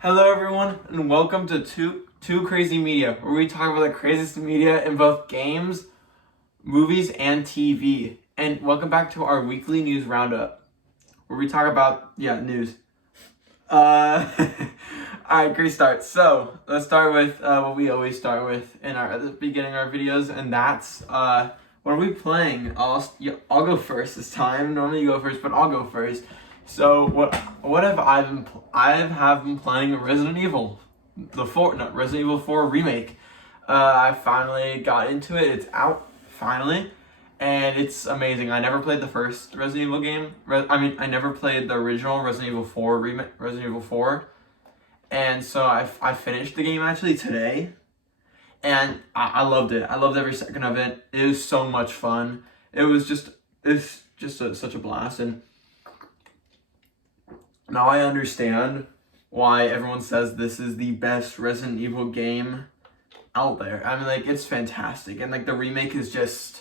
Hello everyone, and welcome to Two Crazy Media, where we talk about the craziest media in both games, movies, and TV. And welcome back to our weekly news roundup, where we talk about news. Alright, great start. So let's start with what we always start with at the beginning of our videos, and that's what are we playing? I'll go first this time. Normally you go first, but I'll go first. So what have I been playing Resident Evil, Resident Evil 4 remake. I finally got into it. It's out finally, and it's amazing. I never played the first Resident Evil game. I never played the original Resident Evil 4 remake, Resident Evil 4, and so I finished the game actually today, and I loved it. I loved every second of it. It was so much fun. It's just such a blast. And now I understand why everyone says this is the best Resident Evil game out there. I mean, like, it's fantastic. And, like, the remake is just...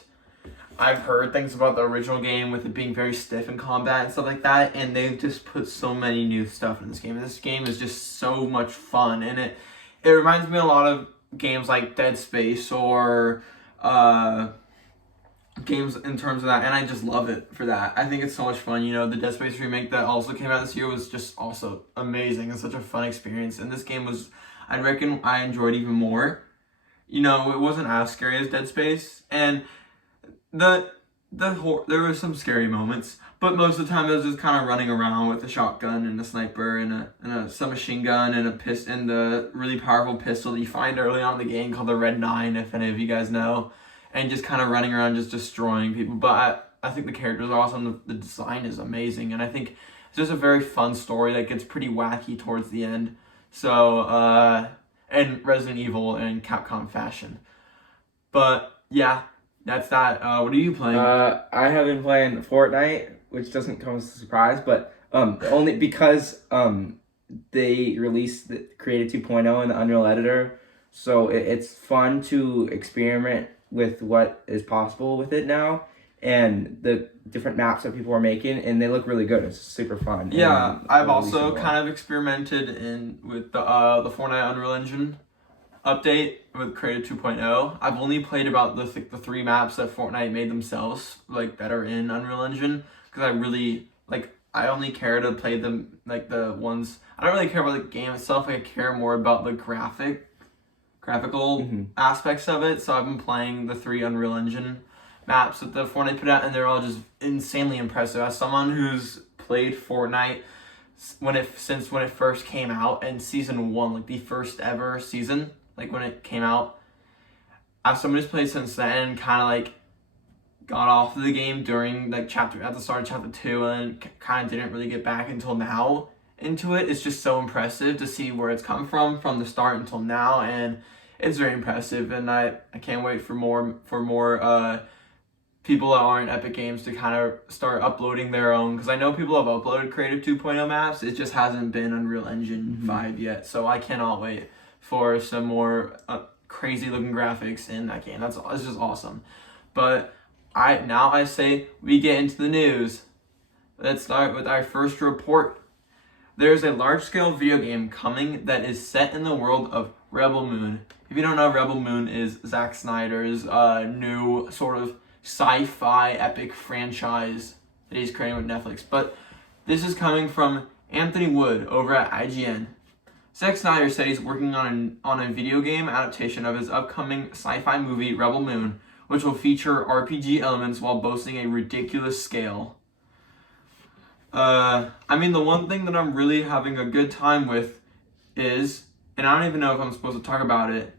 I've heard things about the original game with it being very stiff in combat and stuff like that, and they've just put so many new stuff in this game. This game is just so much fun, and it reminds me a lot of games like Dead Space or... games in terms of that, and I just love it for that. I think it's so much fun. You know, the Dead Space remake that also came out this year was just also amazing and such a fun experience. And this game was, I reckon I enjoyed even more. You know, it wasn't as scary as Dead Space, and there were some scary moments, but most of the time it was just kind of running around with a shotgun and a sniper and a submachine gun and and the really powerful pistol that you find early on in the game called the Red 9, if any of you guys know. And just kind of running around, just destroying people. But I think the characters are awesome. The design is amazing. And I think it's just a very fun story that gets pretty wacky towards the end. So, and Resident Evil in Capcom fashion. But, yeah, that's that. What are you playing? I have been playing Fortnite, which doesn't come as a surprise, but only because they released the Creative 2.0 in the Unreal Editor. So it's fun to experiment with what is possible with it now and the different maps that people are making, and they look really good. It's super fun. Yeah, I've also kind of experimented with the Fortnite Unreal Engine update with Creative 2.0. I've only played about the 3 maps that Fortnite made themselves, like, that are in Unreal Engine, because I only care to play them, like, the ones, I don't really care about the game itself. I care more about the graphical aspects of it. So I've been playing the 3 Unreal Engine maps that the Fortnite put out, and they're all just insanely impressive. As someone who's played Fortnite since when it first came out in season 1, like the first ever season, like when it came out, as someone who's played since then and kind of like got off of the game during like at the start of chapter 2 and kind of didn't really get back until now into it. It's just so impressive to see where it's come from the start until now, and it's very impressive. And I can't wait for more people that aren't Epic Games to kind of start uploading their own, because I know people have uploaded Creative 2.0 maps. It just hasn't been Unreal Engine 5 yet, so I cannot wait for some more crazy looking graphics in that game. It's just awesome. But I say we get into the news. Let's start with our first report. There's a large-scale video game coming that is set in the world of Rebel Moon. If you don't know, Rebel Moon is Zack Snyder's new sort of sci-fi epic franchise that he's creating with Netflix. But this is coming from Anthony Wood over at IGN. Zack Snyder said he's working on a video game adaptation of his upcoming sci-fi movie Rebel Moon, which will feature RPG elements while boasting a ridiculous scale. I mean, the one thing that I'm really having a good time with is, and I don't even know if I'm supposed to talk about it,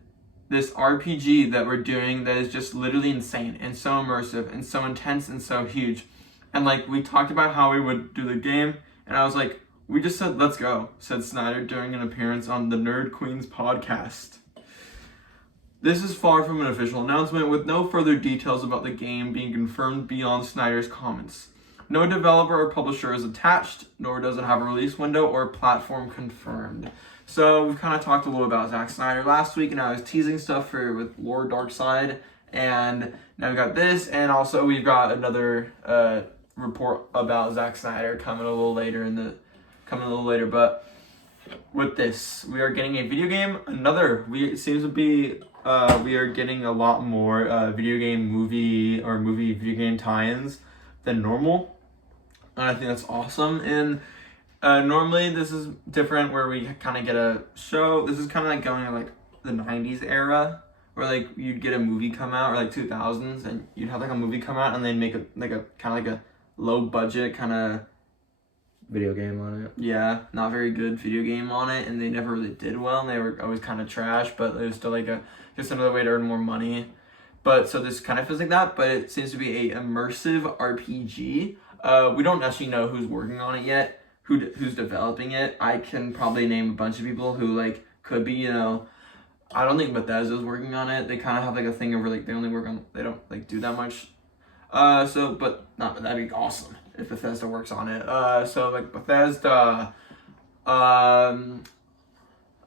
this RPG that we're doing that is just literally insane and so immersive and so intense and so huge. And like, we talked about how we would do the game, and I was like, we just said, let's go, said Snyder during an appearance on the Nerd Queens podcast. This is far from an official announcement, with no further details about the game being confirmed beyond Snyder's comments. No developer or publisher is attached, nor does it have a release window or platform confirmed. So we've kind of talked a little about Zack Snyder last week, and I was teasing stuff with Lord Darkseid, and now we got this, and also we've got another report about Zack Snyder coming a little later. But with this, we are getting a video game. It seems to be we are getting a lot more video game video game tie-ins than normal, and I think that's awesome. And normally this is different, where we kind of get a show. This is kind of like going to like the '90s era, where like you'd get a movie come out, or like 2000s, and you'd have like a movie come out, and then make a kind of like a low budget kind of Video game on it. yeah, not very good video game on it, and they never really did well, and they were always kind of trash, but it was still like just another way to earn more money. But so this kind of feels like that, but it seems to be a immersive RPG. We don't actually know who's working on it yet, who's developing it. I can probably name a bunch of people who like could be, you know. I don't think Bethesda's working on it. They kind of have like a thing over like they don't like do that much. But not that'd be awesome if Bethesda works on it. So like Bethesda, I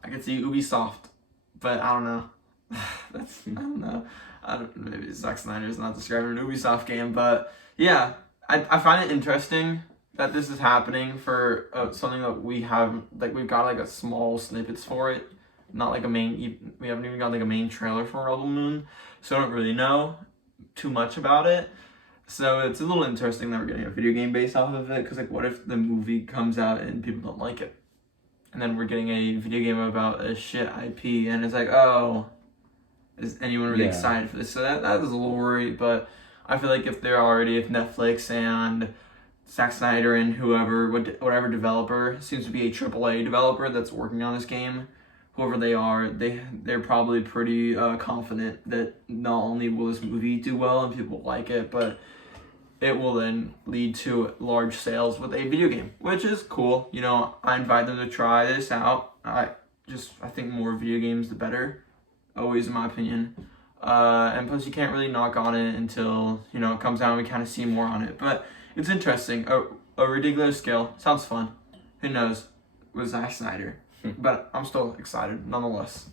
could see Ubisoft, but I don't know. I don't know. Maybe Zack Snyder's not describing an Ubisoft game, but yeah, I find it interesting that this is happening for something that we have, like we've got like a small snippets for it, not like we haven't even got like a main trailer for Rebel Moon, so I don't really know too much about it. So it's a little interesting that we're getting a video game based off of it, because like what if the movie comes out and people don't like it? And then we're getting a video game about a shit IP, and it's like, oh, is anyone really excited for this? So that is a little worried, but I feel like if Netflix and Zack Snyder and whatever developer, seems to be a AAA developer that's working on this game, whoever they are, they're probably pretty confident that not only will this movie do well and people like it, but it will then lead to large sales with a video game, which is cool. You know, I invite them to try this out. I think more video games the better, always in my opinion. And plus you can't really knock on it until, you know, it comes out and we kind of see more on it. But it's interesting. A ridiculous scale. Sounds fun. Who knows? With Zack Snyder. But I'm still excited nonetheless.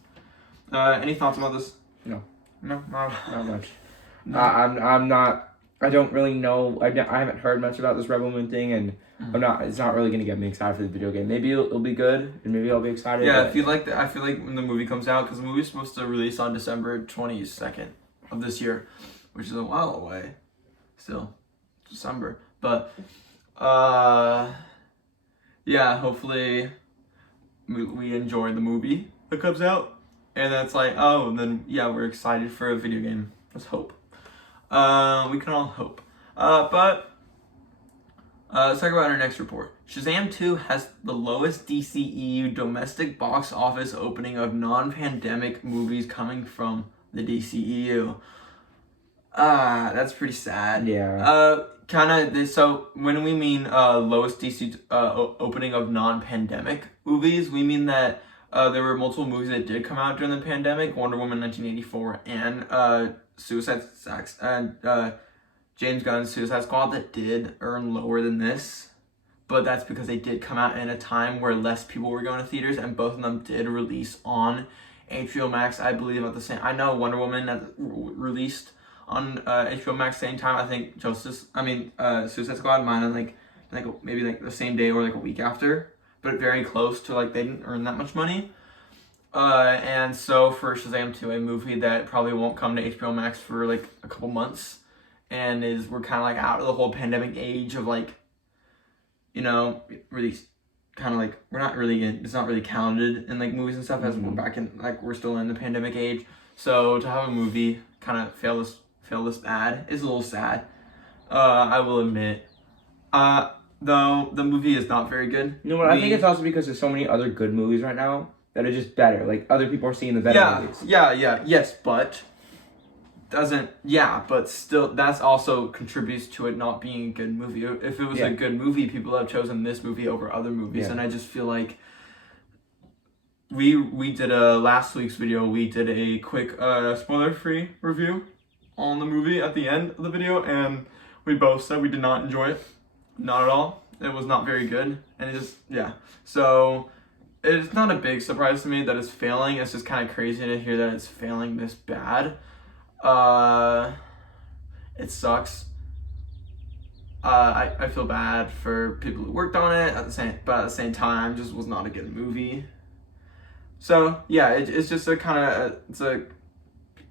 Any thoughts about this? No. No? Not much. No. I'm not. I don't really know. I haven't heard much about this Rebel Moon thing, and it's not really gonna get me excited for the video game. Maybe it'll be good, and maybe I'll be excited. Yeah, I feel like when the movie comes out, because the movie's supposed to release on December 22nd of this year, which is a while away. Still, December. But yeah, hopefully we enjoy the movie that comes out, and that's like, oh, and then yeah, we're excited for a video game. Let's hope. We can all hope. But let's talk about our next report. Shazam 2 has the lowest DCEU domestic box office opening of non-pandemic movies coming from the DCEU. That's pretty sad. Yeah. So when we mean lowest DC opening of non-pandemic movies, we mean that there were multiple movies that did come out during the pandemic, Wonder Woman 1984 and James Gunn's Suicide Squad, that did earn lower than this, but that's because they did come out in a time where less people were going to theaters, and both of them did release on HBO Max, I believe, at the same. I know Wonder Woman released on HBO Max same time. I think Suicide Squad might have like maybe like the same day or like a week after, but very close to, like, they didn't earn that much money. And so for Shazam 2, a movie that probably won't come to HBO Max for like a couple months, and we're kind of like out of the whole pandemic age of, like, you know, really kind of like we're not really it's not really counted in like movies and stuff, as we're back in, like, we're still in the pandemic age. So to have a movie kind of fail this bad is a little sad. I will admit. Though the movie is not very good. You know what? I think it's also because there's so many other good movies right now that are just better. Like, other people are seeing the better movies. But still, that's also contributes to it not being a good movie. If it was a good movie, people have chosen this movie over other movies, and I just feel like we did last week's video. We did a quick spoiler-free review on the movie at the end of the video, and we both said we did not enjoy it. Not at all. It was not very good, and it just So it's not a big surprise to me that it's failing. It's just kind of crazy to hear that it's failing this bad. It sucks. I feel bad for people who worked on it but at the same time, just was not a good movie. So yeah, it's just it's a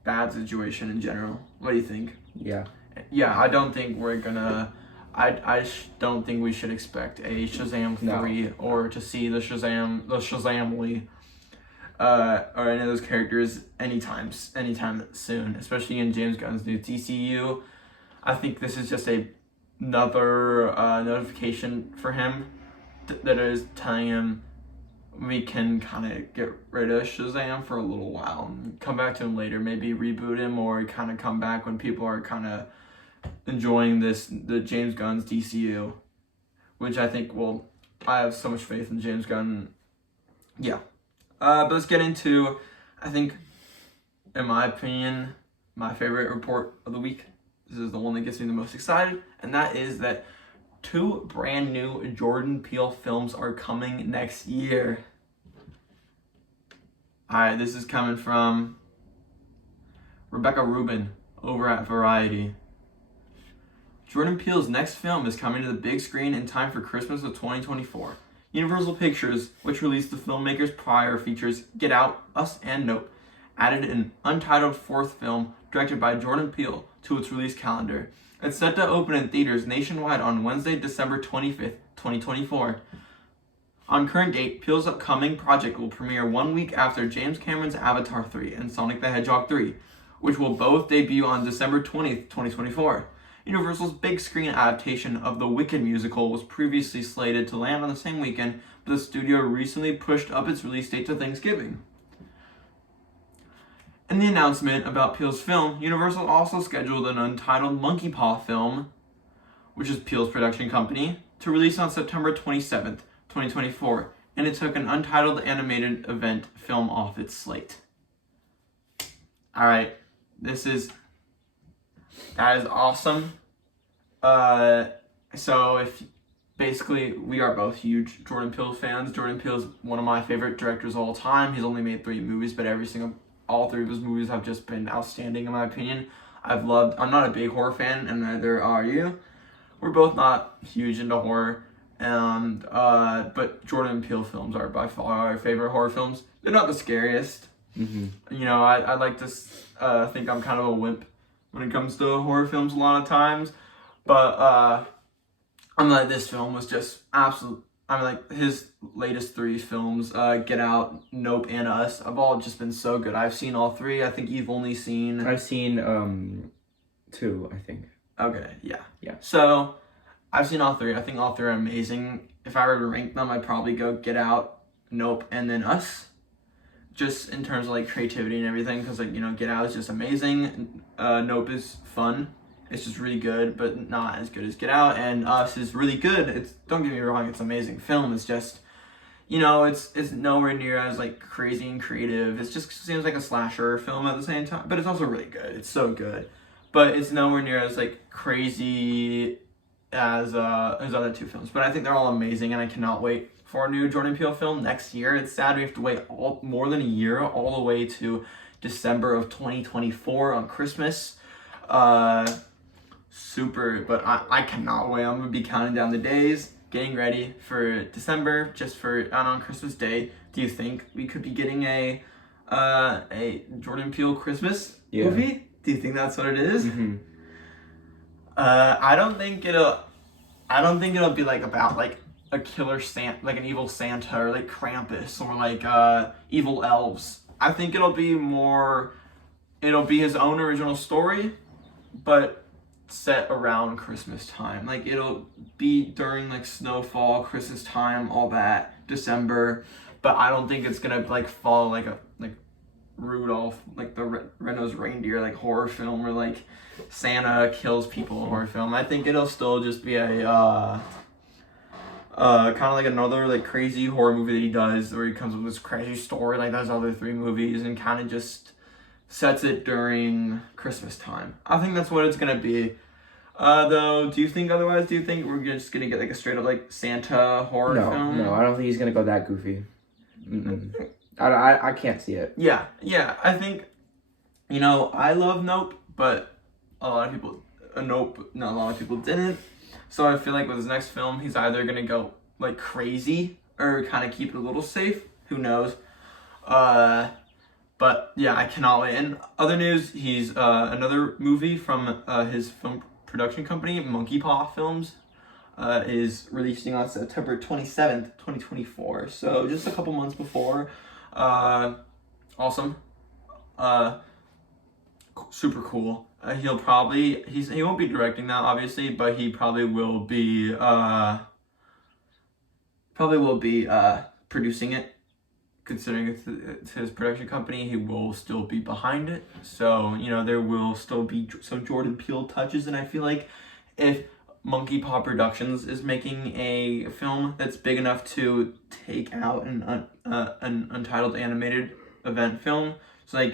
bad situation in general. What do you think? Yeah. Yeah, I don't think we're gonna. Don't think we should expect a Shazam 3 or to see the Shazamly, or any of those characters anytime soon, especially in James Gunn's new DCU. I think this is just another notification for him that is telling him we can kind of get rid of Shazam for a little while and come back to him later, maybe reboot him or kind of come back when people are kind of enjoying the James Gunn's DCU, which I think I have so much faith in James Gunn. Yeah. But let's get into, I think, in my opinion, my favorite report of the week. This is the one that gets me the most excited, and that is that 2 brand new Jordan Peele films are coming next year. Alright, this is coming from Rebecca Rubin over at Variety. Jordan Peele's next film is coming to the big screen in time for Christmas of 2024. Universal Pictures, which released the filmmaker's prior features Get Out, Us, and Nope, added an untitled 4th film directed by Jordan Peele to its release calendar. It's set to open in theaters nationwide on Wednesday, December 25th, 2024. On current date, Peele's upcoming project will premiere 1 week after James Cameron's Avatar 3 and Sonic the Hedgehog 3, which will both debut on December 20th, 2024. Universal's big screen adaptation of the Wicked musical was previously slated to land on the same weekend, but the studio recently pushed up its release date to Thanksgiving. In the announcement about Peele's film, Universal also scheduled an untitled Monkey Paw film, which is Peele's production company, to release on September 27th, 2024, and it took an untitled animated event film off its slate. Alright, that is awesome. So basically, we are both huge Jordan Peele fans. Jordan Peele is one of my favorite directors of all time. He's only made 3 movies, but all 3 of his movies have just been outstanding in my opinion. I'm not a big horror fan, and neither are you. We're both not huge into horror, and but Jordan Peele films are by far our favorite horror films. They're not the scariest. Mm-hmm. You know, I like to think I'm kind of a wimp when it comes to horror films a lot of times, but this film was just absolute. His latest 3 films, Get Out, Nope, and Us, have all just been so good. I've seen all 3. I think you've only seen... I've seen 2, I think. Okay, yeah. Yeah. So, I've seen all 3. I think all 3 are amazing. If I were to rank them, I'd probably go Get Out, Nope, and then Us. Just in terms of creativity and everything, because Get Out is just amazing. Nope is fun. It's just really good, but not as good as Get Out. And Us is really good. Don't get me wrong, it's an amazing film. It's just, it's nowhere near as crazy and creative. It just seems like a slasher film at the same time, but it's also really good. It's so good, but it's nowhere near as crazy as his other 2 films. But I think they're all amazing, and I cannot wait for a new Jordan Peele film next year. It's sad we have to wait more than a year, all the way to December of 2024 on Christmas. But I cannot wait. I'm gonna be counting down the days, getting ready for December, just for on Christmas Day. Do you think we could be getting a Jordan Peele Christmas movie? Do you think that's what it is? Mm-hmm. I don't think it'll be about a killer Santa, an evil Santa, or Krampus, or evil elves. I think it'll be his own original story, but set around Christmas time. It'll be during snowfall, Christmas time, all that, December. But I don't think it's gonna follow like Rudolph, the Red-Nosed Reindeer horror film, where Santa kills people horror film. I think it'll still just be a kind of another crazy horror movie that he does, where he comes up with this crazy story like those other 3 movies, and kind of just sets it during Christmas time. I think that's what it's gonna be. Though, do you think otherwise? Do you think we're just gonna get a straight up Santa horror film? No, I don't think he's gonna go that goofy. I can't see it. Yeah, I think, I love Nope, but a lot of people didn't. So I feel like with his next film, he's either gonna go like crazy or kind of keep it a little safe. Who knows? But yeah, I cannot wait. And other news, he's another movie from his film production company, Monkey Paw Films, is releasing on September 27th, 2024. So just a couple months before. Awesome. Super cool. He won't be directing that obviously, but he probably will be producing it. Considering it's his production company, he will still be behind it. So, there will still be some Jordan Peele touches. And I feel like if Monkey Paw Productions is making a film that's big enough to take out an untitled animated event film, so like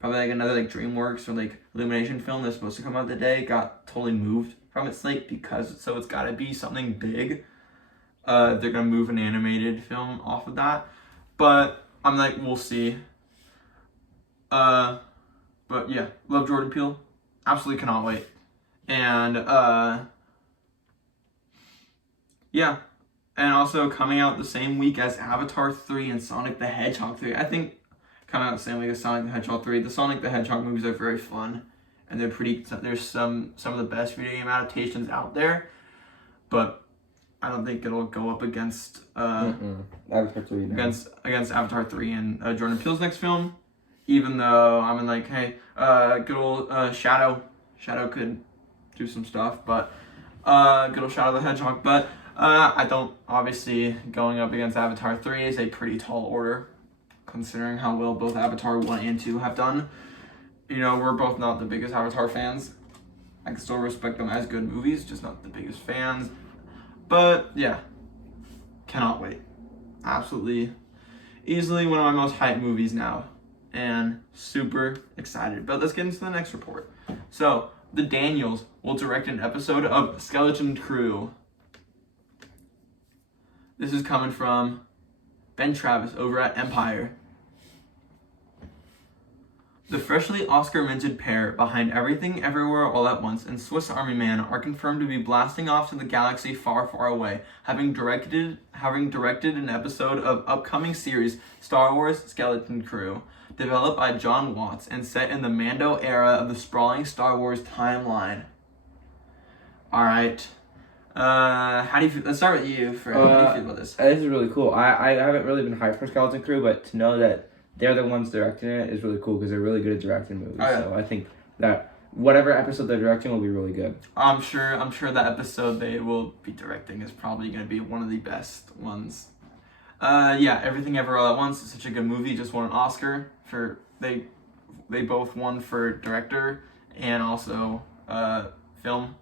probably like another like DreamWorks or like Illumination film that's supposed to come out today got totally moved from its slate so it's got to be something big. They're gonna move an animated film off of that. But I'm like, we'll see. But yeah, love Jordan Peele. Absolutely cannot wait. And yeah. And also coming out the same week as Avatar 3 and Sonic the Hedgehog 3. I think coming out the same week as Sonic the Hedgehog 3. The Sonic the Hedgehog movies are very fun. And there's some of the best video game adaptations out there. But I don't think it'll go up against Avatar 3. No. Against Avatar 3 and Jordan Peele's next film. Even though I'm like, hey, good old Shadow could do some stuff, but good old Shadow the Hedgehog. But I don't, obviously going up against Avatar 3 is a pretty tall order, considering how well both Avatar 1 and 2 have done. We're both not the biggest Avatar fans. I can still respect them as good movies, just not the biggest fans. But yeah, cannot wait. Absolutely, easily one of my most hyped movies now, and super excited. But let's get into the next report. So, the Daniels will direct an episode of Skeleton Crew. This is coming from Ben Travis over at Empire. The freshly Oscar-minted pair behind Everything Everywhere All at Once and Swiss Army Man are confirmed to be blasting off to the galaxy far, far away, having directed an episode of upcoming series Star Wars Skeleton Crew, developed by John Watts and set in the Mando era of the sprawling Star Wars timeline. All right. How do you feel? Let's start with you, Fred. How do you feel about this? This is really cool. I haven't really been hyped for Skeleton Crew, but to know that they're the ones directing it is really cool because they're really good at directing movies. Oh, yeah. So I think that whatever episode they're directing will be really good. I'm sure that episode they will be directing is probably going to be one of the best ones. Yeah, Everything Ever All at Once is such a good movie. Just won an Oscar for they both won for director and also film.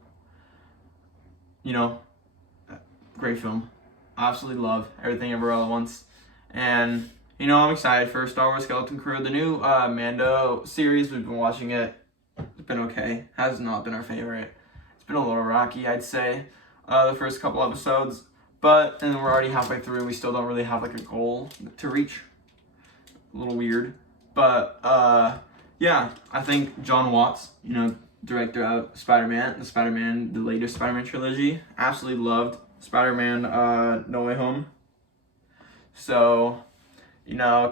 Great film. Absolutely love Everything Ever All at Once, and I'm excited for Star Wars Skeleton Crew. The new Mando series, we've been watching it. It's been okay. Has not been our favorite. It's been a little rocky, I'd say, the first couple episodes. And then we're already halfway through. We still don't really have like a goal to reach. A little weird. But yeah, I think John Watts, director of Spider-Man, the latest Spider-Man trilogy. Absolutely loved Spider-Man No Way Home. So,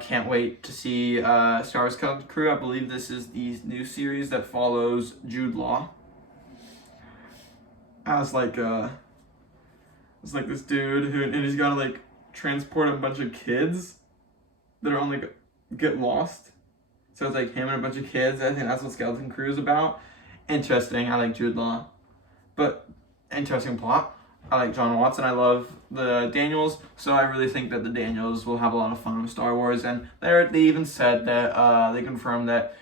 can't wait to see Star Wars Skeleton Crew. I believe this is the new series that follows Jude Law as it's like this dude and he's gotta transport a bunch of kids that are on get lost. So it's like him and a bunch of kids. I think that's what Skeleton Crew is about. Interesting. I like Jude Law, but interesting plot. I like John Watts and I love the Daniels, so I really think that the Daniels will have a lot of fun with Star Wars. And they even said that they confirmed that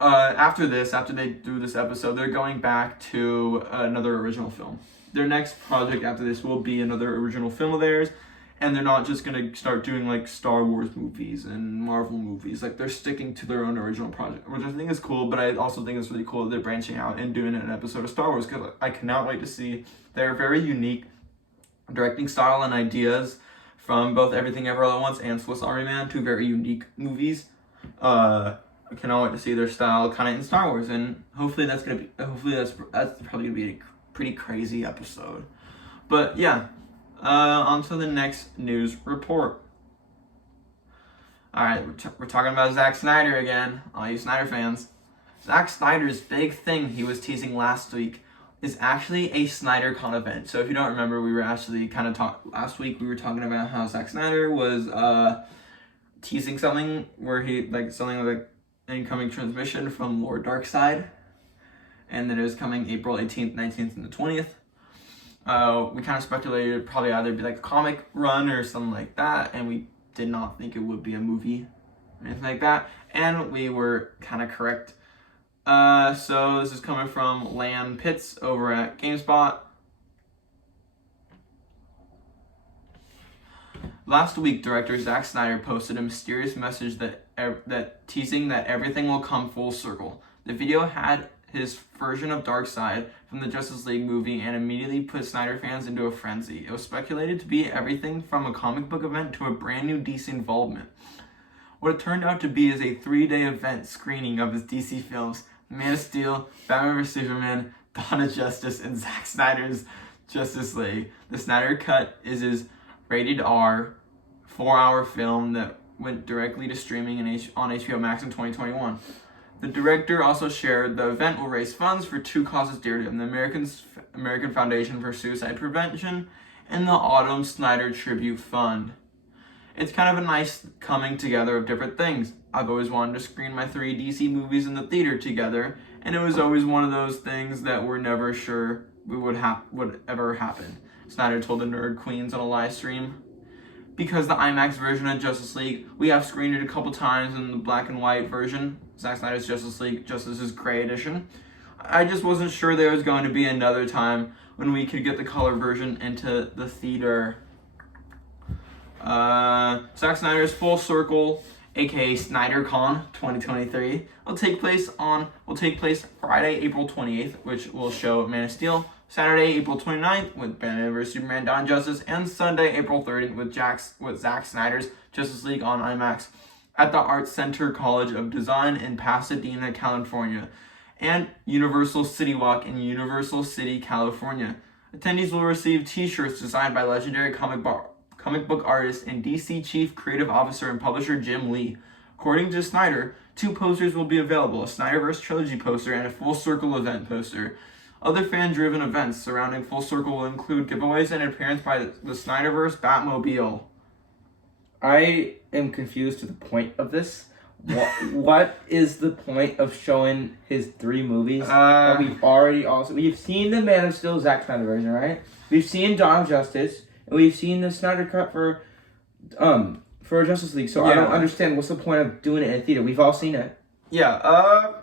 after they do this episode, they're going back to another original film. Their next project after this will be another original film of theirs, and they're not just gonna start doing Star Wars movies and Marvel movies. They're sticking to their own original project, which I think is cool. But I also think it's really cool that they're branching out and doing an episode of Star Wars, because I cannot wait to see their very unique directing style and ideas from both Everything Ever All at Once and Swiss Army Man, two very unique movies. I cannot wait to see their style kind of in Star Wars, and hopefully that's probably gonna be a pretty crazy episode. But yeah, on to the next news report. Alright, we're talking about Zack Snyder again, all you Snyder fans. Zack Snyder's big thing he was teasing last week is actually a SnyderCon event. So if you don't remember, we were actually last week we were talking about how Zack Snyder was teasing something where something like incoming transmission from Lord Darkseid, and then it was coming April 18th, 19th, and the 20th. We kind of speculated it'd probably either be like a comic run or something like that, and we did not think it would be a movie or anything like that, and we were kind of correct. So this is coming from Lan Pitts over at GameSpot. Last week, director Zack Snyder posted a mysterious message that teasing that everything will come full circle. The video had his version of Darkseid from the Justice League movie and immediately put Snyder fans into a frenzy. It was speculated to be everything from a comic book event to a brand new DC involvement. What it turned out to be is a 3-day event screening of his DC films, Man of Steel, Batman vs Superman, Dawn of Justice, and Zack Snyder's Justice League. The Snyder Cut is his rated R 4-hour film that went directly to streaming on HBO Max in 2021. The director also shared the event will raise funds for two causes dear to him: the American Foundation for Suicide Prevention and the Autumn Snyder Tribute Fund. It's kind of a nice coming together of different things. I've always wanted to screen my 3 DC movies in the theater together, and it was always one of those things that we're never sure would ever happen, Snyder told the Nerd Queens on a live stream. Because the IMAX version of Justice League, we have screened it a couple times in the black and white version, Zack Snyder's Justice League, Justice's Gray Edition. I just wasn't sure there was going to be another time when we could get the color version into the theater. Zack Snyder's Full Circle, aka SnyderCon 2023, will take place Friday, April 28th, which will show Man of Steel, Saturday, April 29th with Batman vs Superman, Dawn of Justice, and Sunday, April 30th with Zack Snyder's Justice League on IMAX at the Art Center College of Design in Pasadena, California, and Universal City Walk in Universal City, California. Attendees will receive t-shirts designed by legendary comic book artist and DC Chief Creative Officer and Publisher Jim Lee. According to Snyder, 2 posters will be available, a Snyderverse Trilogy poster and a Full Circle event poster. Other fan-driven events surrounding Full Circle will include giveaways and an appearance by the Snyderverse Batmobile. I am confused to the point of this. What is the point of showing his 3 movies that we've seen the Man of Steel Zack Snyder version, right? We've seen Dawn of Justice, and we've seen the Snyder Cut for Justice League. So yeah. I don't understand what's the point of doing it in theater. We've all seen it. Yeah.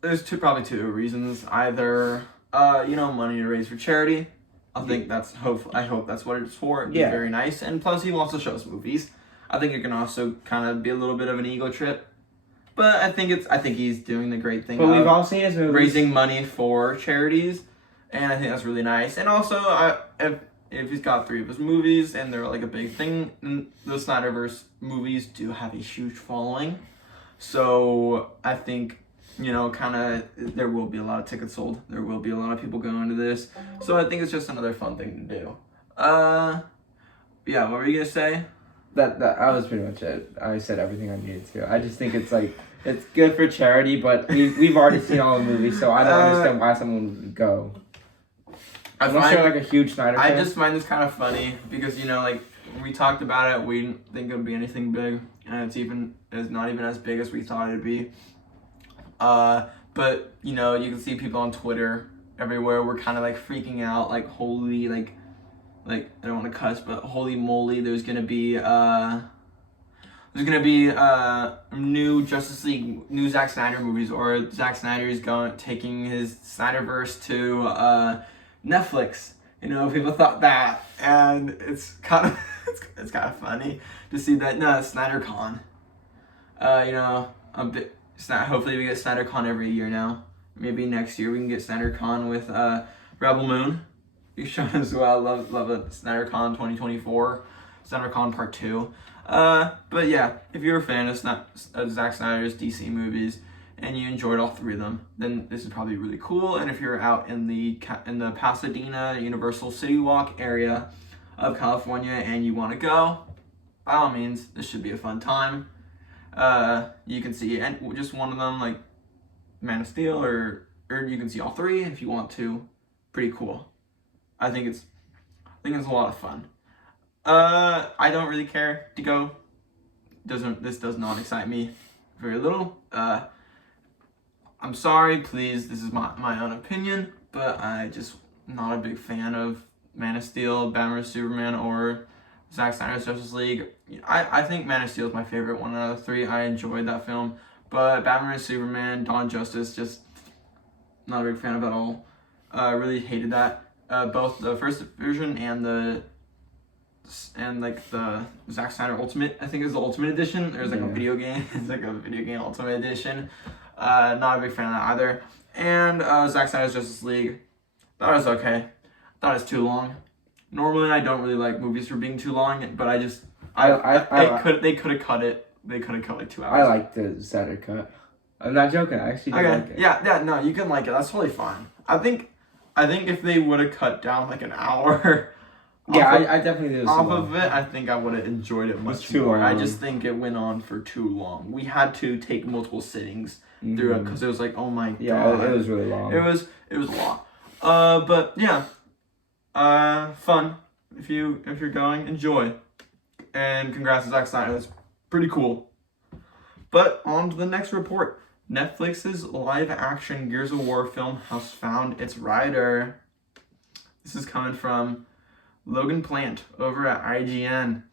There's probably two reasons. Either money to raise for charity. I hope that's what it's for. It'd be very nice. And plus, he wants to show us movies. I think it can also kind of be a little bit of an ego trip. But I think he's doing the great thing. But we've all seen his movies. Raising money for charities, and I think that's really nice. And also, if he's got 3 of his movies and they're like a big thing, the Snyderverse movies do have a huge following. So I think, there will be a lot of tickets sold. There will be a lot of people going to this. So I think it's just another fun thing to do. What were you gonna say? That was pretty much it. I said everything I needed to. I just think it's good for charity, but we've already seen all the movies, so I don't understand why someone would go. Unless you're like a huge Snyder fan. I just find this kind of funny because when we talked about it, we didn't think it would be anything big, and it's not even as big as we thought it'd be. But you can see people on Twitter everywhere were kind of like freaking out, like holy, like I don't want to cuss, but holy moly, there's gonna be new Justice League, new Zack Snyder movies, or Zack Snyder is taking his Snyderverse to Netflix. People thought that, and it's kind of funny to see that. No, it's SnyderCon. Hopefully we get SnyderCon every year now. Maybe next year we can get SnyderCon with Rebel Moon. You shown as well. Love it. SnyderCon 2024, SnyderCon Part 2. But yeah, if you're a fan of Zack Snyder's DC movies, and you enjoyed all 3 of them, then this is probably really cool. And if you're out in the Pasadena Universal City Walk area of California and you want to go, by all means, this should be a fun time. You can see just one of them, like Man of Steel, or you can see all 3 if you want to. Pretty cool. I think it's a lot of fun. I don't really care to go. This does not excite me very little. I'm sorry, please. This is my own opinion, but I just not a big fan of Man of Steel, Batman vs Superman, or Zack Snyder's Justice League. I think Man of Steel is my favorite one out of the 3. I enjoyed that film, but Batman vs Superman, Dawn of Justice, just not a big fan of at all. I really hated that. Both the first version and the Zack Snyder Ultimate, I think is the Ultimate Edition. There's like a video game. It's like a video game Ultimate Edition. Not a big fan of that either. And Zack Snyder's Justice League, that was okay. That was too long. Normally I don't really like movies for being too long, but they could have cut it. They could have cut like 2 hours. I like the Snyder cut. I'm not joking. I actually do like it. Yeah, no, you can like it. That's totally fine. I think if they would have cut down like an hour, I definitely do. Off of it, I think I would have enjoyed it much more. I just think it went on for too long. We had to take multiple sittings through it because it was like, oh my god. Yeah, it was really long. It was a lot. But yeah, fun. If you're going, enjoy. And congrats to Zack Snyder. That's pretty cool. But on to the next report. Netflix's live-action Gears of War film has found its writer. This is coming from Logan Plant over at IGN.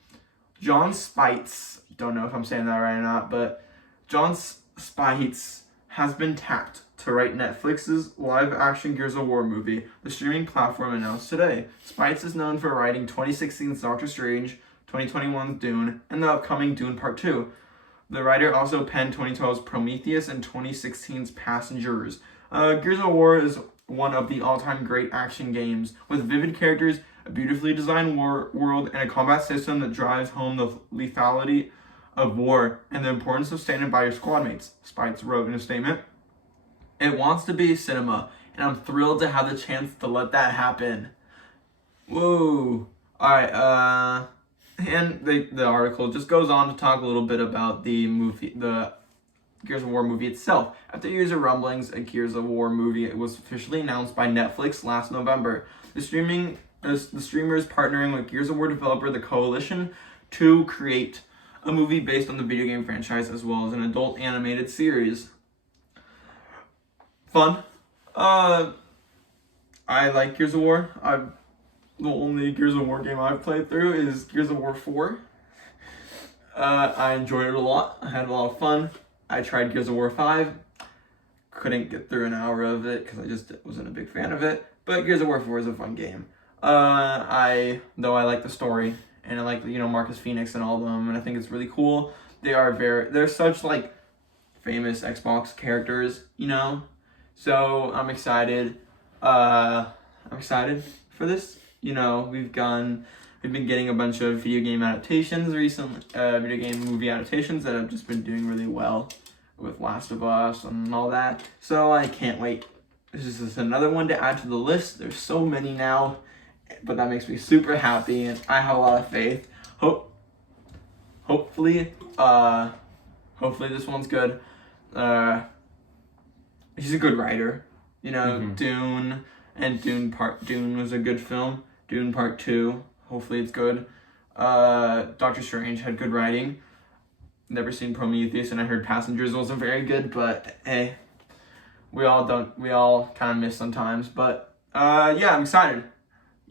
John Spites, don't know if I'm saying that right or not, but John Spites has been tapped to write Netflix's live-action Gears of War movie, the streaming platform announced today. Spites is known for writing 2016's Doctor Strange, 2021's Dune, and the upcoming Dune Part 2. The writer also penned 2012's Prometheus and 2016's Passengers. Gears of War is one of the all-time great action games, with vivid characters, a beautifully designed world, and a combat system that drives home the lethality of war and the importance of standing by your squad mates, Spites wrote in a statement. It wants to be cinema, and I'm thrilled to have the chance to let that happen. Whoa. Alright, and the article just goes on to talk a little bit about the movie, the Gears of War movie itself. After years of rumblings, a Gears of War movie was officially announced by Netflix last November. The streamer is partnering with Gears of War developer The Coalition to create a movie based on the video game franchise as well as an adult animated series. Fun. I like Gears of War. The only Gears of War game I've played through is Gears of War 4. I enjoyed it a lot. I had a lot of fun. I tried Gears of War 5. Couldn't get through an hour of it because I just wasn't a big fan of it. But Gears of War 4 is a fun game. I like the story and I like Marcus Phoenix and all of them, and I think it's really cool. They're such like famous Xbox characters, So I'm excited. I'm excited for this. We've been getting a bunch of video game adaptations recently, video game movie adaptations that have just been doing really well with Last of Us and all that. So I can't wait. This is just another one to add to the list. There's so many now, but that makes me super happy, and I have a lot of faith. Hopefully this one's good. He's a good writer. Dune and Dune was a good film. Dune Part 2, hopefully it's good. Doctor Strange had good writing. Never seen Prometheus, and I heard Passengers wasn't very good, but hey, we all kind of miss sometimes. But yeah, I'm excited.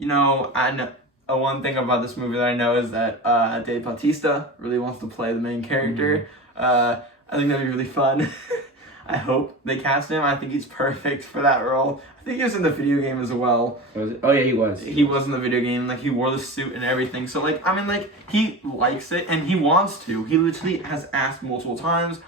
I know one thing about this movie that I know is that Dave Bautista really wants to play the main character. I think that'd be really fun. I hope they cast him. I think he's perfect for that role. I think he was in the video game as well. Was it? Oh yeah, he was. He was in the video game. Like, he wore the suit and everything. So he likes it and he wants to. He literally has asked multiple times,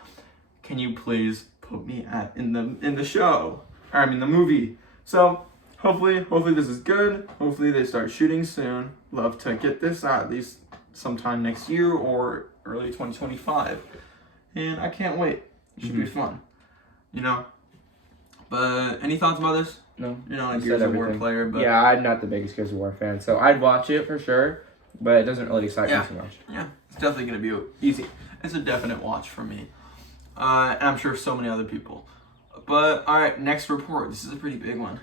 "Can you please put me in the show? Or the movie?" So hopefully this is good. Hopefully they start shooting soon. Love to get this out at least sometime next year or early 2025. And I can't wait. It should be fun. you know. But any thoughts about this? No. You're not a You Gears said of War everything. player, but Yeah, I'm not the biggest Gears of War fan, so I'd watch it for sure, but it doesn't really excite me too much. yeah, it's definitely gonna be easy. It's a definite watch for me, and I'm sure so many other people. But all right, next report. This is a pretty big one.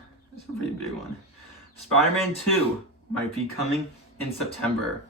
Spider-Man 2 might be coming in September.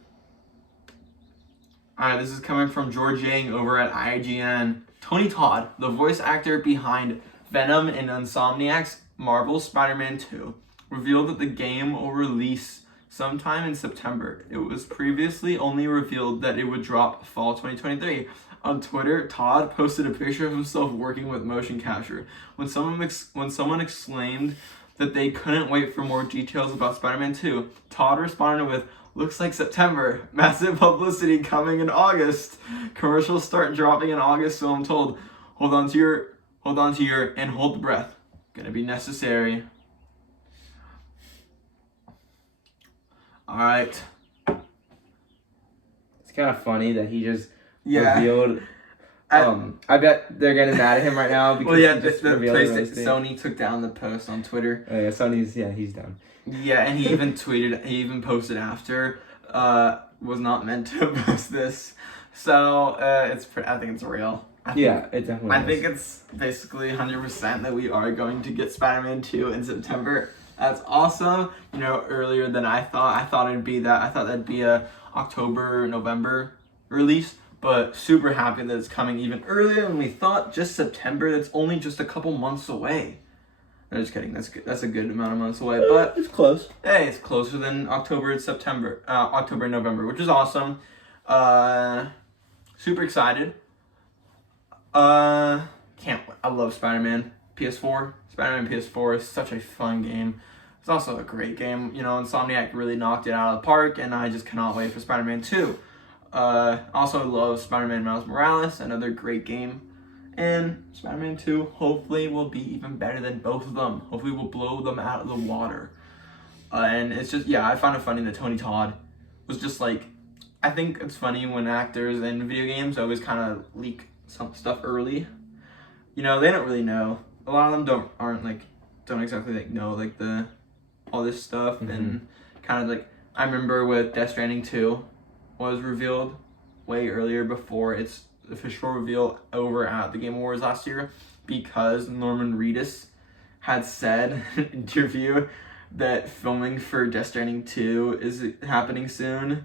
All right, this is coming from George Yang over at IGN. Tony Todd, the voice actor behind Venom and Insomniac's Marvel's Spider-Man 2, revealed that the game will release sometime in September. It was previously only revealed that it would drop fall 2023. On Twitter, Todd posted a picture of himself working with motion capture. When someone exclaimed that they couldn't wait for more details about Spider-Man 2, Todd responded with, "Looks like September. Massive publicity coming in August. Commercials start dropping in August, so I'm told. Hold on to your, and hold the breath. Gonna be necessary." All right. It's kind of funny that he just Yeah. revealed. I bet they're getting mad at him right now because Well, yeah, he just the revealed PlayStation, thing. Sony took down the post on Twitter. Yeah, Sony's he's done. Yeah, and he even posted after, was not meant to post this. So, I think it's real. It definitely I is. think it's basically 100% that we are going to get Spider-Man 2 in September. That's awesome. You know, earlier than I thought. I thought that'd be a October, November release. But super happy that it's coming even earlier than we thought. Just September. That's only just a couple months away. No, just kidding. That's good. That's a good amount of months away. But it's close. hey, it's closer than October and September. October and November, which is awesome. Super excited. I love Spider-Man PS4. Spider-Man PS4 is such a fun game. It's also a great game. You know, Insomniac really knocked it out of the park, and I just cannot wait for Spider-Man 2. Also love Spider-Man Miles Morales, another great game. And Spider-Man 2 hopefully will be even better than both of them. Hopefully we'll blow them out of the water. And it's just, I find it funny that Tony Todd was just like, I think it's funny when actors in video games always kind of leak some stuff early. You know, they don't really know. A lot of them don't exactly know all this stuff. Mm-hmm. And kind of I remember with Death Stranding 2 was revealed way earlier before its official reveal over at the Game Awards last year, because Norman Reedus had said in an interview that filming for Death Stranding 2 is happening soon.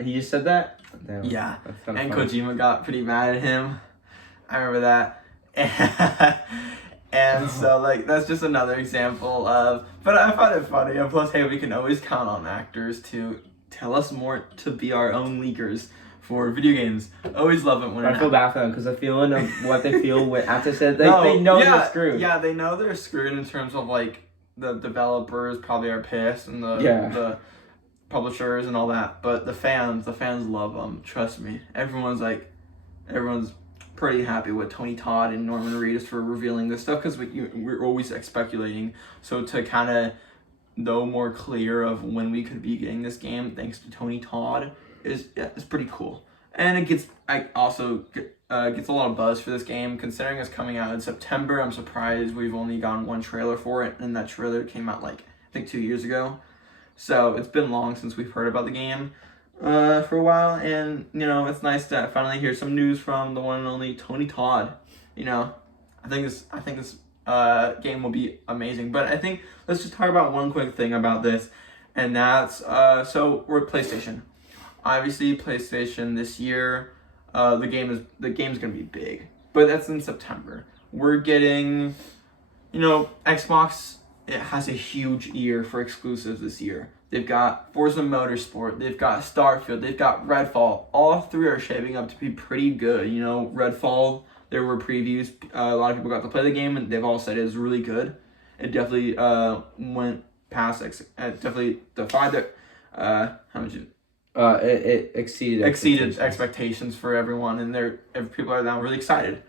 He just said that? Damn, Yeah. and And Kojima got pretty mad at him. I remember that. And so, that's just another example of, but I find it funny. And plus, hey, we can always count on actors to tell us more, to be our own leakers for video games. Always love it when I feel bad for them because the feeling of what they feel when after said they know they're screwed. Yeah, they know they're screwed in terms of the developers probably are pissed and the publishers and all that. But the fans love them. Trust me. Everyone's pretty happy with Tony Todd and Norman Reedus for revealing this stuff, because we're always speculating. So to kind of know more clear of when we could be getting this game, thanks to Tony Todd, is pretty cool. And it gets a lot of buzz for this game, considering it's coming out in September. I'm surprised we've only gotten one trailer for it, and that trailer came out I think 2 years ago. So it's been long since we've heard about the game for a while, and it's nice to finally hear some news from the one and only Tony Todd. I think this game will be amazing. But I think let's just talk about one quick thing about this, and that's so we're at PlayStation. Obviously, PlayStation this year, the game's gonna be big, but that's in September. We're getting, Xbox. It has a huge year for exclusives this year. They've got Forza Motorsport, they've got Starfield, they've got Redfall. All three are shaping up to be pretty good. Redfall, there were previews. A lot of people got to play the game, and they've all said it was really good. It definitely went past. It definitely defied the. How much? It exceeded expectations for everyone, and people are now really excited.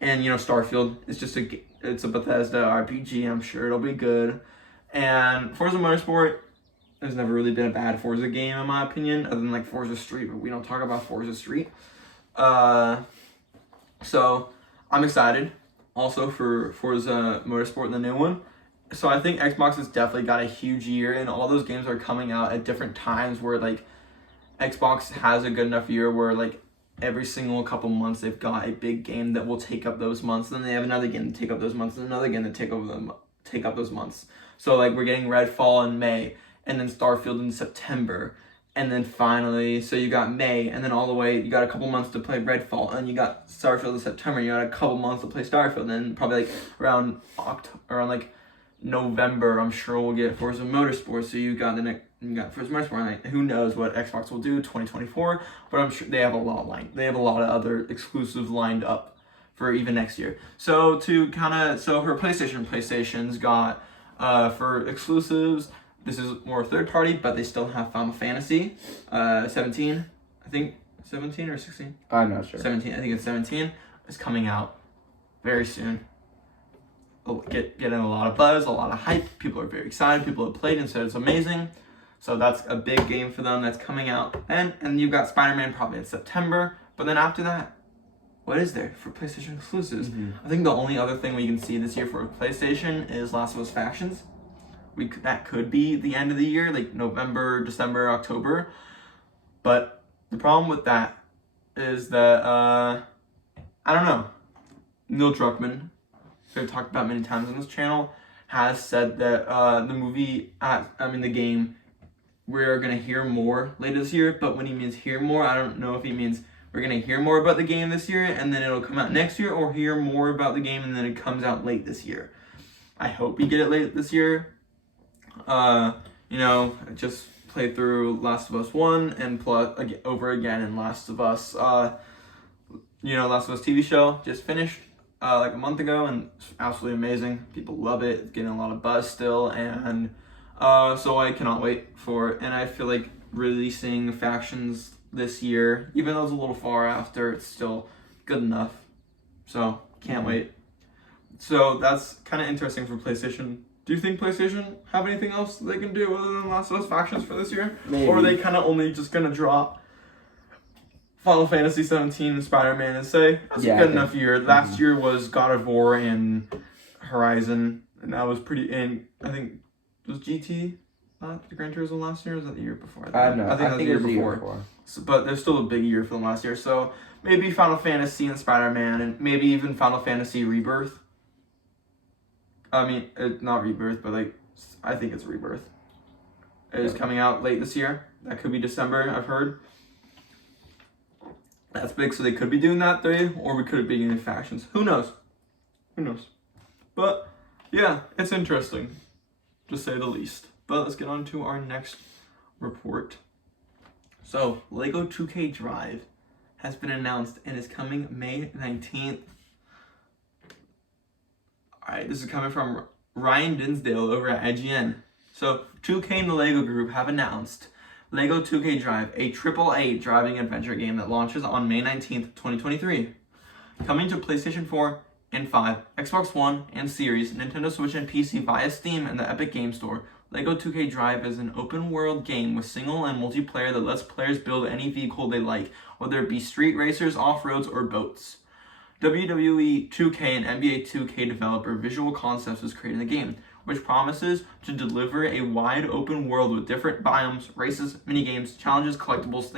And Starfield is just it's a Bethesda RPG. I'm sure it'll be good. And Forza Motorsport, there's never really been a bad Forza game in my opinion, other than Forza Street, but we don't talk about Forza Street. So I'm excited. also for Forza Motorsport, the new one. So I think Xbox has definitely got a huge year, and all those games are coming out at different times where like Xbox has a good enough year where like every single couple months they've got a big game that will take up those months. Then they have another game to take up those months, and another game to take up those months. So like we're getting Redfall in May, and then Starfield in September, and then finally, so you got May, and then all the way you got a couple months to play Redfall, and you got Starfield in September. You got a couple months to play Starfield, and then probably like around like November, I'm sure we'll get Forza Motorsport. So you got Forza Motorsport, and like, who knows what Xbox will do 2024, but I'm sure they have a lot of other exclusives lined up for even next year. So for PlayStation's got for exclusives, this is more third party, but they still have Final Fantasy 17, I think 17 or 16. I'm not sure. 17, I think it's 17. It's coming out very soon. Getting a lot of buzz, a lot of hype. People are very excited. People have played and said it's amazing. So that's a big game for them that's coming out. And you've got Spider-Man probably in September. But then after that, what is there for PlayStation exclusives? I think the only other thing we can see this year for PlayStation is Last of Us Factions. That could be the end of the year, like November, December, October. But the problem with that is that, I don't know. Neil Druckmann, who I've talked about many times on this channel, has said that the game, we're going to hear more later this year. But when he means hear more, I don't know if he means we're going to hear more about the game this year and then it'll come out next year, or hear more about the game and then it comes out late this year. I hope we get it late this year. I just played through Last of Us 1 and over again in Last of Us. Last of Us TV show just finished like a month ago, and it's absolutely amazing. People love it. It's getting a lot of buzz still, and so I cannot wait for it. And I feel like releasing Factions this year, even though it's a little far after, it's still good enough. So can't wait. So that's kind of interesting for PlayStation. Do you think PlayStation have anything else they can do other than Last of Us Factions for this year? Maybe. Or are they kind of only just going to drop Final Fantasy 17 and Spider-Man and say, that's a good enough year. Last year was God of War and Horizon, and that was and I think, was GT the Gran Turismo last year, or was that the year before? No, I think it was the year before. So, but there's still a big year for them last year, so maybe Final Fantasy and Spider-Man, and maybe even Final Fantasy Rebirth. I mean, not Rebirth, but like, I think it's Rebirth. It is coming out late this year. That could be December, I've heard. That's big, so they could be doing that or we could be doing Factions. Who knows? But, yeah, it's interesting, to say the least. But let's get on to our next report. So, LEGO 2K Drive has been announced and is coming May 19th. Alright, this is coming from Ryan Dinsdale over at IGN. So, 2K and the LEGO Group have announced LEGO 2K Drive, a AAA driving adventure game that launches on May 19th, 2023. Coming to PlayStation 4 and 5, Xbox One and Series, Nintendo Switch and PC via Steam and the Epic Game Store, LEGO 2K Drive is an open-world game with single and multiplayer that lets players build any vehicle they like, whether it be street racers, off-roads, or boats. WWE 2K and NBA 2K developer Visual Concepts is creating the game, which promises to deliver a wide open world with different biomes, races, minigames, challenges, collectibles,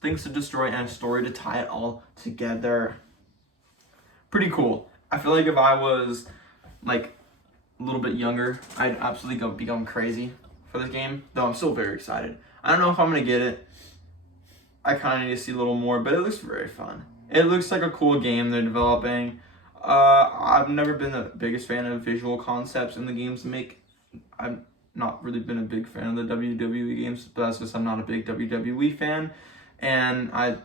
things to destroy, and a story to tie it all together. Pretty cool. I feel like if I was like a little bit younger, I'd absolutely become crazy for this game, though I'm still very excited. I don't know if I'm going to get it. I kind of need to see a little more, but it looks very fun. It looks like a cool game they're developing. I've never been the biggest fan of Visual Concepts in the games they make. I've not really been a big fan of the WWE games, but that's just I'm not a big WWE fan. And I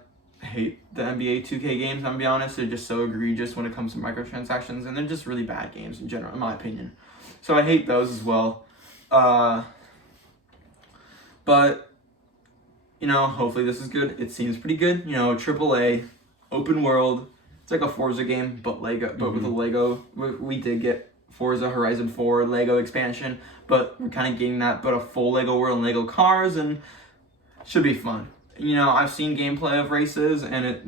hate the NBA 2K games, I'm gonna be honest. They're just so egregious when it comes to microtransactions, and they're just really bad games in general, in my opinion. So I hate those as well. But, hopefully this is good. It seems pretty good. AAA, open world. It's like a Forza game, but with a Lego. We did get Forza Horizon 4 Lego expansion, but we're kind of getting that, but a full Lego world and Lego cars, and it should be fun. I've seen gameplay of races, and it,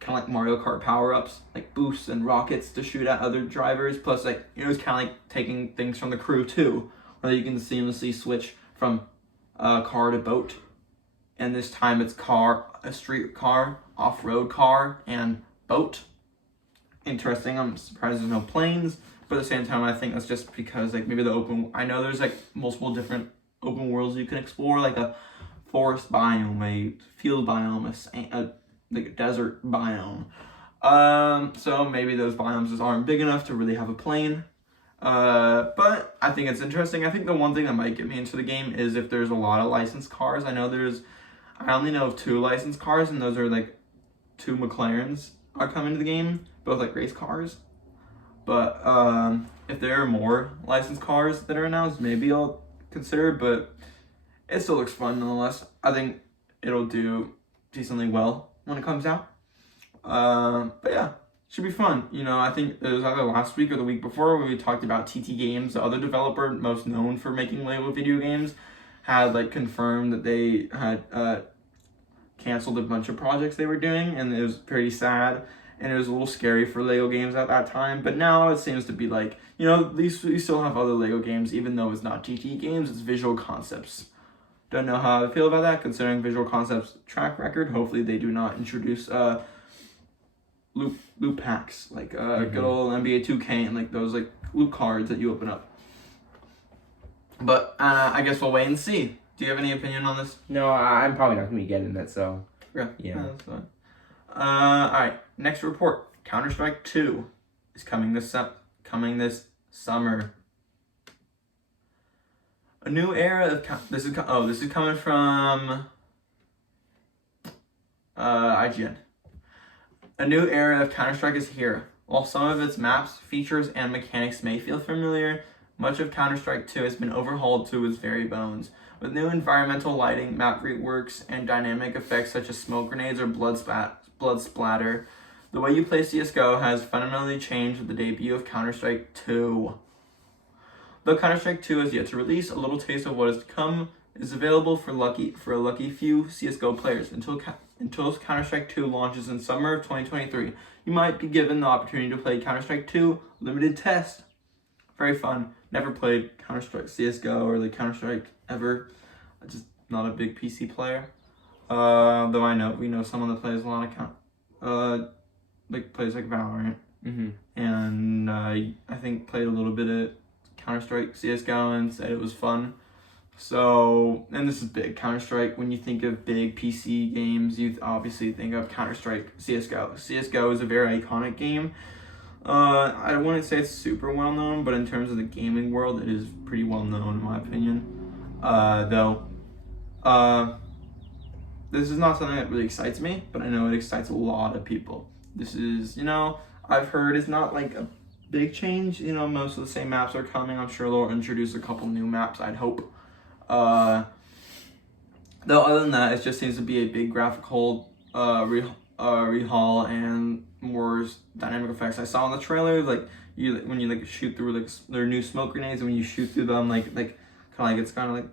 kind kind of like Mario Kart power-ups, like boosts and rockets to shoot at other drivers. Plus, like, it's kind of like taking things from the crew too, where you can seamlessly switch from car to boat. And this time it's a street car, off-road car, and boat. Interesting. I'm surprised there's no planes, but at the same time, I think that's just because like maybe I know there's like multiple different open worlds you can explore, like a forest biome, a field biome, like a desert biome. So maybe those biomes just aren't big enough to really have a plane. But I think it's interesting. I think the one thing that might get me into the game is if there's a lot of licensed cars. I only know of 2 licensed cars, and those are like 2 McLarens are coming to the game, both like race cars. But if there are more licensed cars that are announced, maybe I'll consider it, but it still looks fun nonetheless. I think it'll do decently well when it comes out. But yeah, should be fun. I think it was either last week or the week before where we talked about TT Games, the other developer most known for making Lego video games, had like confirmed that they had canceled a bunch of projects they were doing, and it was pretty sad, and it was a little scary for Lego games at that time. But now it seems to be like, at least we still have other Lego games, even though it's not TT Games, it's Visual Concepts. Don't know how I feel about that, considering Visual Concepts' track record. Hopefully they do not introduce loot packs, like good old NBA 2K and like those like loot cards that you open up. But I guess we'll wait and see. Do you have any opinion on this? No, I'm probably not going to be getting that, so... Yeah, that's fine. Alright, next report. Counter-Strike 2 is coming this summer. A new era of... This is coming from... IGN. A new era of Counter-Strike is here. While some of its maps, features, and mechanics may feel familiar, much of Counter-Strike 2 has been overhauled to its very bones. With new environmental lighting, map reworks, and dynamic effects such as smoke grenades or blood splatter, the way you play CSGO has fundamentally changed with the debut of Counter-Strike 2. Though Counter-Strike 2 has yet to release, a little taste of what is to come is available for a lucky few CSGO players. Until Counter-Strike 2 launches in summer of 2023, you might be given the opportunity to play Counter-Strike 2 Limited Test. Very fun. Never played Counter-Strike CSGO or like Counter-Strike ever. I'm just not a big PC player. Though we know someone that plays a lot of plays like Valorant. And I think played a little bit of Counter-Strike CSGO and said it was fun. So, and this is big. Counter-Strike, when you think of big PC games, you obviously think of Counter-Strike CSGO. CSGO is a very iconic game. I wouldn't say it's super well known, but in terms of the gaming world, it is pretty well known in my opinion. This is not something that really excites me, but I know it excites a lot of people. This is, I've heard it's not like a big change. Most of the same maps are coming. I'm sure they'll introduce a couple new maps, I'd hope. Though other than that, it just seems to be a big graphical rehaul and more dynamic effects. I saw in the trailer, when you shoot through their new smoke grenades, and when you shoot through them, it's kind of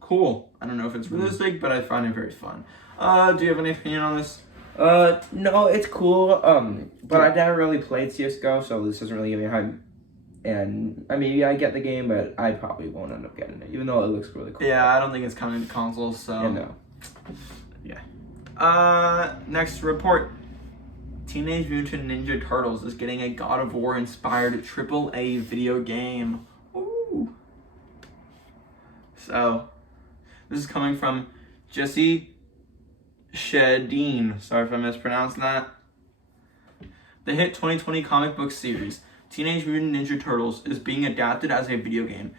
cool. I don't know if it's realistic, but I find it very fun. Do you have any opinion on this? No, it's cool. But I never really played CS:GO, so this doesn't really give me a hype. And maybe I get the game, but I probably won't end up getting it, even though it looks really cool. Yeah, I don't think it's coming to consoles, so... Yeah, no. Yeah. Next report. Teenage Mutant Ninja Turtles is getting a God of War inspired AAA video game. Ooh. So, this is coming from Jesse Shedeen. Sorry if I mispronounced that. The hit 2020 comic book series, Teenage Mutant Ninja Turtles, is being adapted as a video game,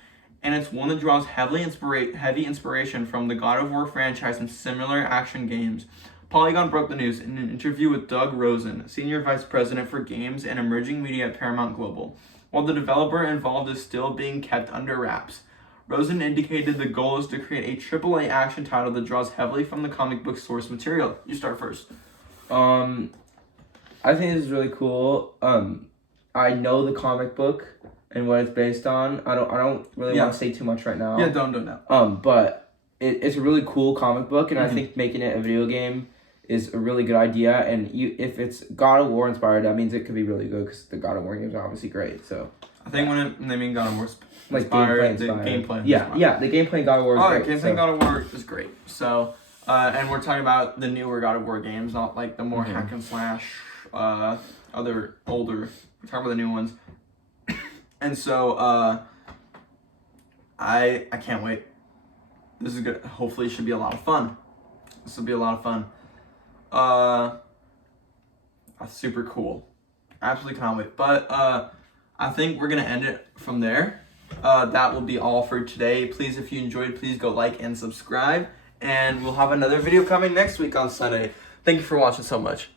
and it's one that draws heavy inspiration from the God of War franchise and similar action games. Polygon broke the news in an interview with Doug Rosen, Senior Vice President for Games and Emerging Media at Paramount Global. While the developer involved is still being kept under wraps, Rosen indicated the goal is to create a AAA action title that draws heavily from the comic book source material. You start first. I think this is really cool. I know the comic book and what it's based on. I don't really want to say too much right now. Yeah, don't know. But it's a really cool comic book, and I think making it a video game is a really good idea. And if it's God of War inspired, that means it could be really good because the God of War games are obviously great. So I think when they mean God of War like inspired, gameplay inspired. the gameplay. Yeah, the gameplay in God of War is great. Gameplay in God of War is great. So, and we're talking about the newer God of War games, not like the more hack and slash, other older. We're talking about the new ones. And so, I can't wait. This is good. Hopefully, it should be a lot of fun. This will be a lot of fun. Super cool. Absolutely cannot wait. But I think we're gonna end it from there. That will be all for today. Please, if you enjoyed, please go like and subscribe. And we'll have another video coming next week on Sunday. Thank you for watching so much.